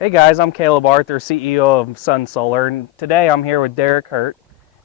Hey guys, I'm Caleb Arthur, CEO of Sun Solar, and today I'm here with Derick Hurt.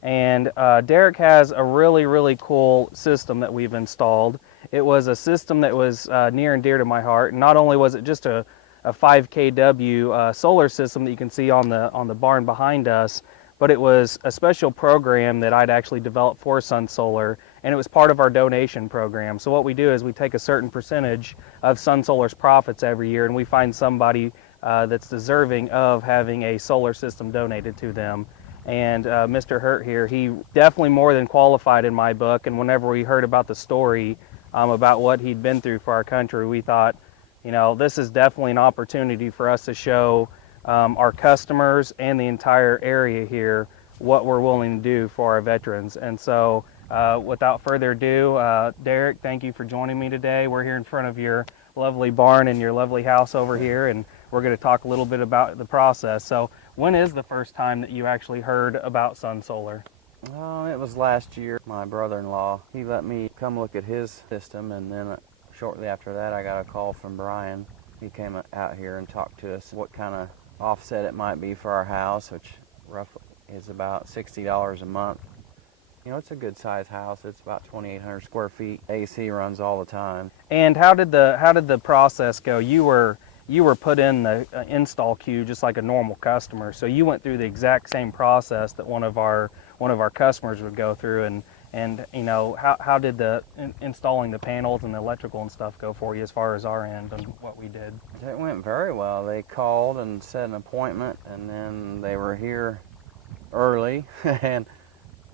And Derick has a really cool system that we've installed. It was a system that was near and dear to my heart. Not only was it just a 5 kW solar system that you can see on the barn behind us, but it was a special program that I'd actually developed for Sun Solar, and it was part of our donation program. So what we do is we take a certain percentage of Sun Solar's profits every year, and we find somebody that's deserving of having a solar system donated to them. And Mr. Hurt here, he definitely more than qualified in my book. And whenever we heard about the story about what he'd been through for our country, we thought, you know, this is definitely an opportunity for us to show our customers and the entire area here what we're willing to do for our veterans. And so without further ado, Derick, thank you for joining me today. We're here in front of your lovely barn and your lovely house over here, and we're going to talk a little bit about the process. So when is the first time that you actually heard about Sun Solar? It was last year. My brother-in-law, he let me come look at his system, and then shortly after that I got a call from Brian. He came out here and talked to us what kind of offset it might be for our house, which roughly is about $60 a month. You know, it's a good sized house. It's about 2,800 square feet. AC runs all the time. And how did the process go? You were put in the install queue just like a normal customer, so you went through the exact same process that one of our customers would go through. And you know, how did the installing the panels and the electrical and stuff go for you as far as our end and what we did? It went very well. They called and set an appointment, and then they were here early and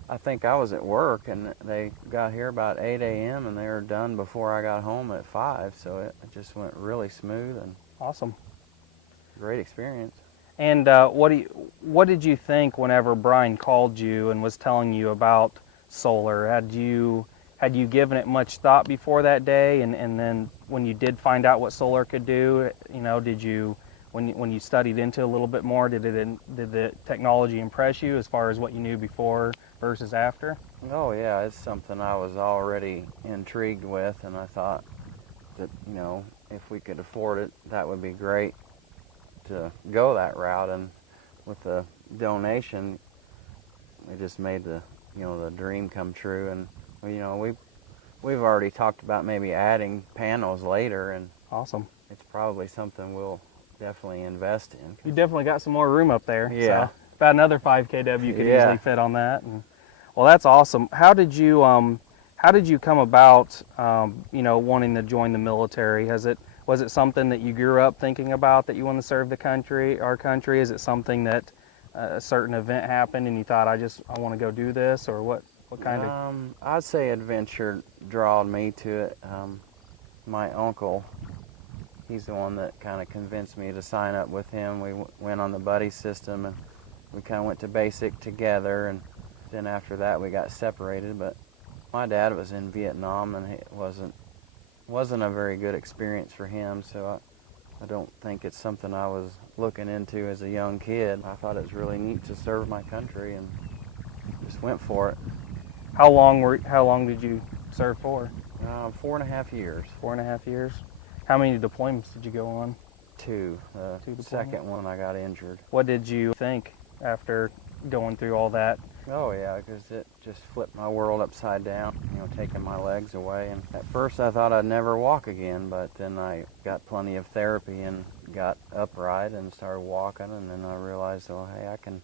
I think I was at work, and they got here about 8 a.m. and they were done before I got home at 5, so it just went really smooth and Awesome. great experience. And what did you think whenever Brian called you and was telling you about solar? Had you given it much thought before that day? And then when you did find out what solar could do, you know, did you when you studied into it a little bit more, did the technology impress you as far as what you knew before versus after? Oh yeah, it's something I was already intrigued with, and I thought that, you know, if we could afford it, that would be great to go that route. And with the donation, it just made the dream come true. And you know, we've already talked about maybe adding panels later, and Awesome. it's probably something we'll definitely invest in. You definitely got some more room up there. Yeah. So about another 5 kW could Yeah. easily fit on that. And, well, that's awesome. How did you come about you know, wanting to join the military? Was it something that you grew up thinking about, that you want to serve our country? Is it something that a certain event happened and you thought, I want to go do this, or what kind of? I'd say adventure drawed me to it. My uncle, he's the one that kind of convinced me to sign up with him. We went on the buddy system, and we kind of went to basic together, and then after that we got separated. But my dad was in Vietnam, and it wasn't a very good experience for him, so I don't think it's something I was looking into as a young kid. I thought it was really neat to serve my country, and just went for it. How long did you serve for? 4.5 years. 4.5 years. How many deployments did you go on? Two. Two The deployments? second one I got injured. What did you think after going through all that? Oh yeah, because it just flipped my world upside down, you know, taking my legs away. And at first I thought I'd never walk again, but then I got plenty of therapy and got upright and started walking, and then I realized, oh hey, I can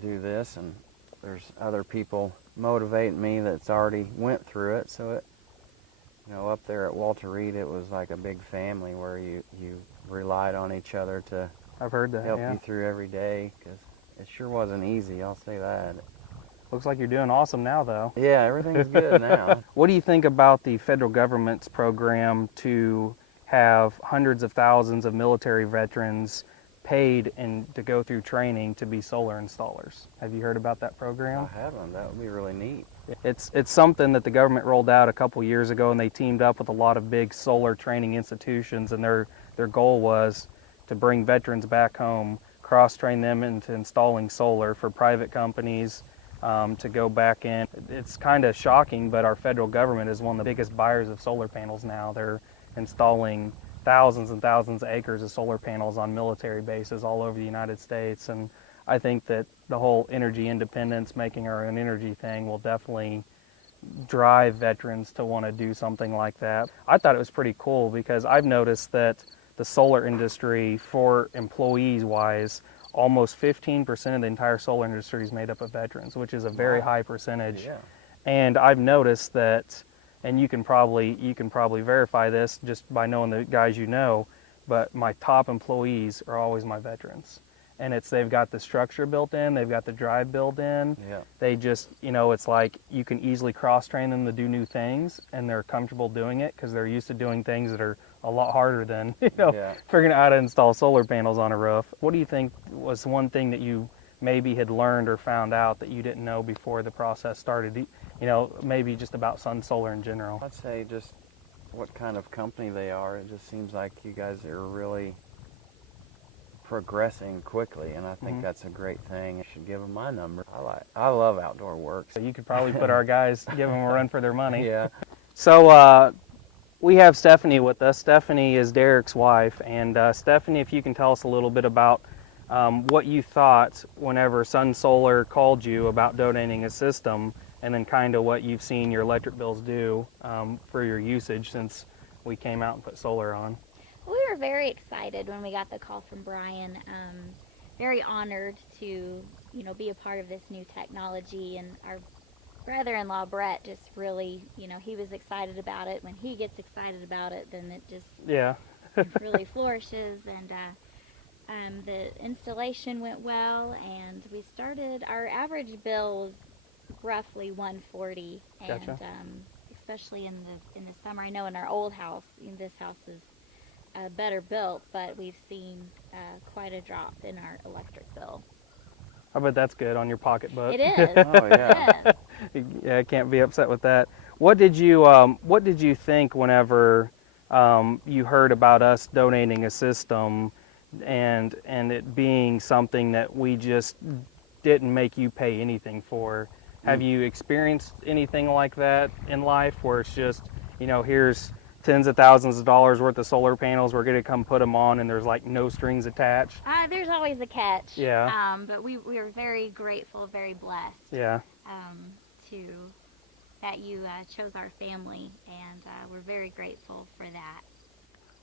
do this, and there's other people motivating me that's already went through it. So it, you know, up there at Walter Reed, it was like a big family where you relied on each other to I've heard that. help Yeah. you through every day, because it sure wasn't easy, I'll say that. Looks like you're doing awesome now, though. Yeah, everything's good now. What do you think about the federal government's program to have hundreds of thousands of military veterans paid and to go through training to be solar installers? Have you heard about that program? I haven't. That would be really neat. It's something that the government rolled out a couple years ago, and they teamed up with a lot of big solar training institutions, and their goal was to bring veterans back home, cross-train them into installing solar for private companies, to go back in. It's kind of shocking, but our federal government is one of the biggest buyers of solar panels now. They're installing thousands and thousands of acres of solar panels on military bases all over the United States. And I think that the whole energy independence, making our own energy thing, will definitely drive veterans to want to do something like that. I thought it was pretty cool because I've noticed that the solar industry, for employees wise, almost 15% of the entire solar industry is made up of veterans, which is a very Wow. high percentage. Yeah. And I've noticed that, and you can probably verify this just by knowing the guys you know, but my top employees are always my veterans. And they've got the structure built in, they've got the drive built in. Yeah. They just, it's like you can easily cross train them to do new things, and they're comfortable doing it because they're used to doing things that are a lot harder than, Yeah. figuring out how to install solar panels on a roof. What do you think was one thing that you maybe had learned or found out that you didn't know before the process started? Maybe just about Sun Solar in general. I'd say just what kind of company they are. It just seems like you guys are really progressing quickly, and I think that's a great thing. I should give them my number. I love outdoor work. So you could probably put our guys, give them a run for their money. Yeah. So we have Stephanie with us. Stephanie is Derick's wife, and Stephanie, if you can tell us a little bit about what you thought whenever Sun Solar called you about donating a system, and then kind of what you've seen your electric bills do for your usage since we came out and put solar on. We were very excited when we got the call from Brian. Very honored to, be a part of this new technology. And our brother-in-law Brett just really, he was excited about it. When he gets excited about it, then it just Yeah. really flourishes. And the installation went well, and we started. Our average bill was roughly $140, and Gotcha. especially in the summer. I know in our old house, this house is better built, but we've seen quite a drop in our electric bill. I bet that's good on your pocketbook. It is. Oh, yeah. Yeah, I can't be upset with that. What did you think whenever you heard about us donating a system, and it being something that we just didn't make you pay anything for? Have you experienced anything like that in life where it's just, here's tens of thousands of dollars worth of solar panels, we're going to come put them on, and there's like no strings attached? There's always a catch. Yeah. But we are very grateful, very blessed. Yeah. To that you chose our family, and we're very grateful for that.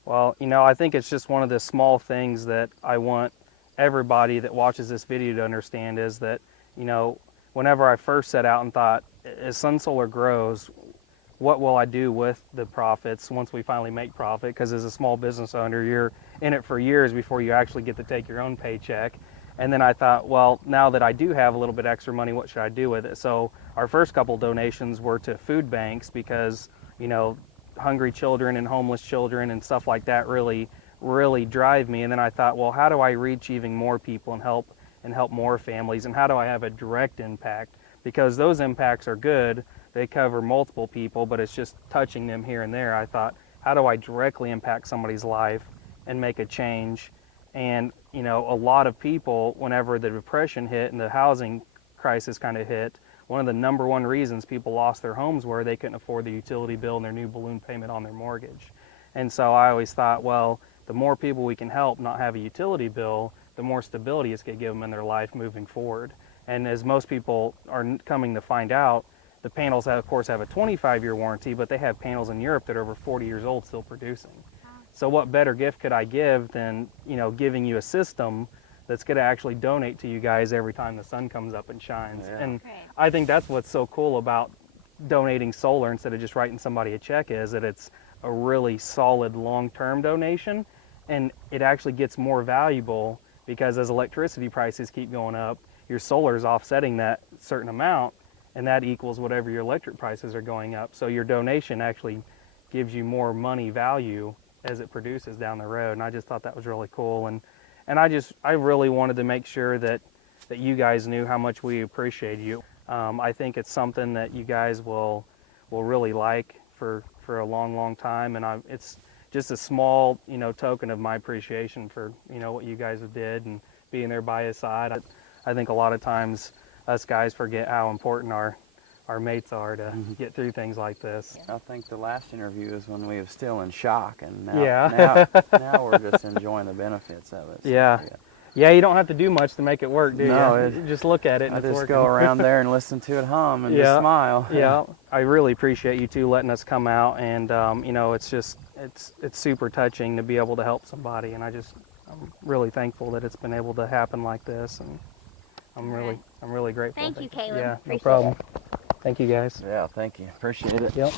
Well, I think it's just one of the small things that I want everybody that watches this video to understand is that, whenever I first set out and thought, as Sun Solar grows, what will I do with the profits once we finally make profit? Because as a small business owner, you're in it for years before you actually get to take your own paycheck. And then I thought, well, now that I do have a little bit extra money, what should I do with it? So our first couple donations were to food banks because, hungry children and homeless children and stuff like that really drive me. And then I thought, well, how do I reach even more people and help more families, and how do I have a direct impact? Because those impacts are good, they cover multiple people, but it's just touching them here and there. I thought, how do I directly impact somebody's life and make a change? And a lot of people, whenever the depression hit and the housing crisis kind of hit, one of the number one reasons people lost their homes were they couldn't afford the utility bill and their new balloon payment on their mortgage. And so I always thought, well, the more people we can help not have a utility bill, the more stability it's going to give them in their life moving forward. And as most people are coming to find out, the panels, of course, have a 25-year warranty, but they have panels in Europe that are over 40 years old still producing. So what better gift could I give than, giving you a system that's going to actually donate to you guys every time the sun comes up and shines. Yeah. And Right. I think that's what's so cool about donating solar instead of just writing somebody a check, is that it's a really solid long-term donation, and it actually gets more valuable because as electricity prices keep going up, your solar is offsetting that certain amount, and that equals whatever your electric prices are going up. So your donation actually gives you more money value as it produces down the road. And I just thought that was really cool. And I really wanted to make sure that you guys knew how much we appreciate you. I think it's something that you guys will really like for a long, long time. And it's just a small, token of my appreciation for, what you guys have did and being there by his side. I think a lot of times us guys forget how important our our mates are to get through things like this. I think the last interview is when we were still in shock, and now, Yeah. now we're just enjoying the benefits of it. So, Yeah. Yeah, you don't have to do much to make it work, do No, you? You just look at it and I it's just working. go around there and listen to it hum and just smile. Yeah, I really appreciate you two letting us come out, and you know, it's just it's super touching to be able to help somebody, and I'm really thankful that it's been able to happen like this, and I'm really grateful. Thank you, Caleb. Yeah, no Appreciate problem. it. Thank you guys. Yeah, thank you. Appreciate it. Yep.